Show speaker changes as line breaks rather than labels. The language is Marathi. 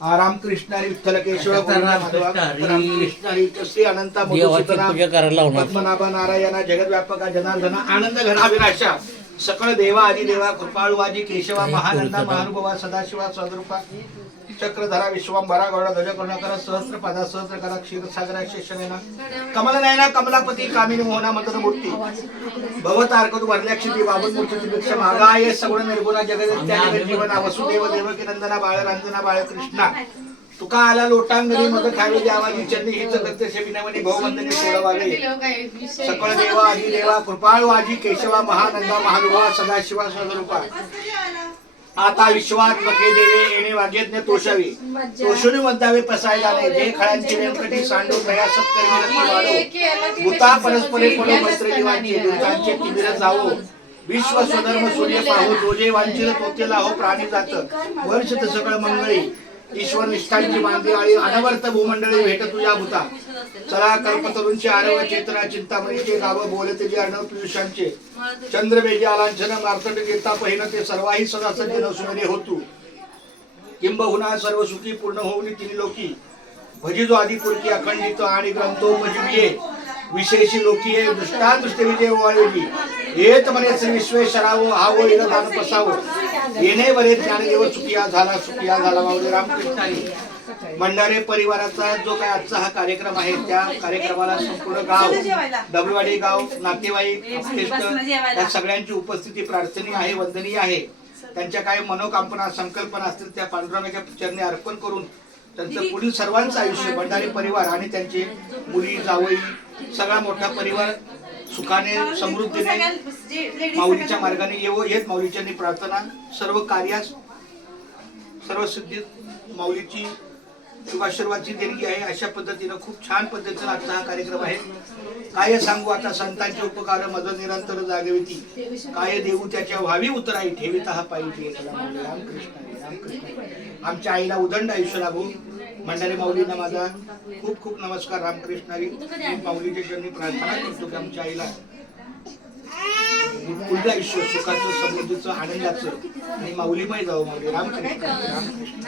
रामकृष्ण हरी विठ्ठल केशव
आता
गोविंद
रामकृष्ण
माधवा,
हरी.
रामकृष्ण हरी च श्री अनंत मधुसूदना
पूजा करायला
पद्मनाभ नारायण जगद्व्यापक जनार्दन आनंद घनाविनाशा सकळ देवा आदि देवा कृपाळू केशवा महानंदा महानुभवा सदाशिवा सदरूपा चक्रधरा विश्वंभरा गौड गज करुणाकर सहस्र पदा सहस्र करा क्षीरसागरा शेषनेना कमल नयना कमलापती कामिनी मोहना मंत्र मूर्ती भवतारकतु वरल्याक्षिती बाबत मूर्ती भिक्षा मागाय सगुण निर्गुणा जगदित्या जगत जीवना वसुदेव देवकी नंदना बाळ रंजना बाळ कृष्णा तुका आला लोटांगणी? मग खावी द्यावानी चरणी हित प्रत्यक्ष विनवणी भववंदने सोडवावे सकळ देवा आदी देवा कृपाळू आजी केशवा महानंदा महानुभावा सदाशिवा स्वरूपा आता विश्वात मके देवे येणे वाग्यज्ञ तोषावी. तोषुनी मद्दावे पसायला नाही. जे खळ्यांची व्यंकटी सांडू सत्कर्मी वाढो. भूता परस्परे पडो मैत्री दिवांची दुर्गांचे तिमिर जावो. विश्व स्वधर्म सूर्य पाहू जोजे वांचिल तोते लाहो प्राणी जात. वर्ष सगळं मंगळी. ईश्वर निष्ठांची मांदी आळी अनवर्त भूमंडळी भेट तुझ्या भूता. चला कल्पतरूंची आरव चेतना चिंतामणीचे गाव बोलते जे अर्णव पियुषांचे. चंद्रबेजी आलांछन मार्तंड गीता पहिन ते सर्वाही सदा सज्जन सुमरे होतू किंबहुना सर्व सुखी पूर्ण होऊन तिन्ही लोकी. भजिजो आदिपुरकी अखंडित आणि ग्रंथोपजीविये विशेषी लोकी ये दृष्टादृष्ट विजय वाळवेली हेत म्हणे श्री विश्वेश्वरावो हावो इर दान पसावो येणे बरे ज्ञानदेव चुकिया झाला चुकिया झाला माऊली रामकृष्णाने. भंडारे परिवाराचा जो काय आजचा हा कार्यक्रम आहे त्या कार्यक्रमाला संपूर्ण गाव डबलवाडी गाव नातेवाईक या सगळ्यांची उपस्थिती प्रार्थनीय आहे वंदनीय आहे. त्यांच्या काही मनोकामना संकल्पना असतील त्या पांडुरंगाच्या चरणी अर्पण करून त्यांचं पुढील सर्वांचं आयुष्य भंडारी परिवार आणि त्यांचे मुली जावई सगळा मोठा परिवार सुखाने समृद्धीने माऊलीच्या मार्गाने येवो येत माऊलीच्या प्रार्थना सर्व कार्यास सर्व सिद्धीत माऊलीची शुभाशीर्वादची देणगी आहे. अशा पद्धतीनं खूप छान पद्धतीनं आजचा हा कार्यक्रम आहे. काय सांगू आता? संतांचे उपकार मज निरंतर जागविती काय देऊ त्याच्या व्हावी उतराई ठेविता हा पाहिजे रामकृष्ण रामकृष्ण. आमच्या आईला उदंड आयुष्य लाभो भंडारी माऊलींना माझा खूप खूप नमस्कार. रामकृष्ण हरी मी माऊलीच्या चरणी प्रार्थना करतो की आमच्या आईला पुढलं आयुष्य सुखाचं समृद्धीचं आनंदाचं आणि माऊलीमय जावं माऊली. रामकृष्ण. रामकृष्ण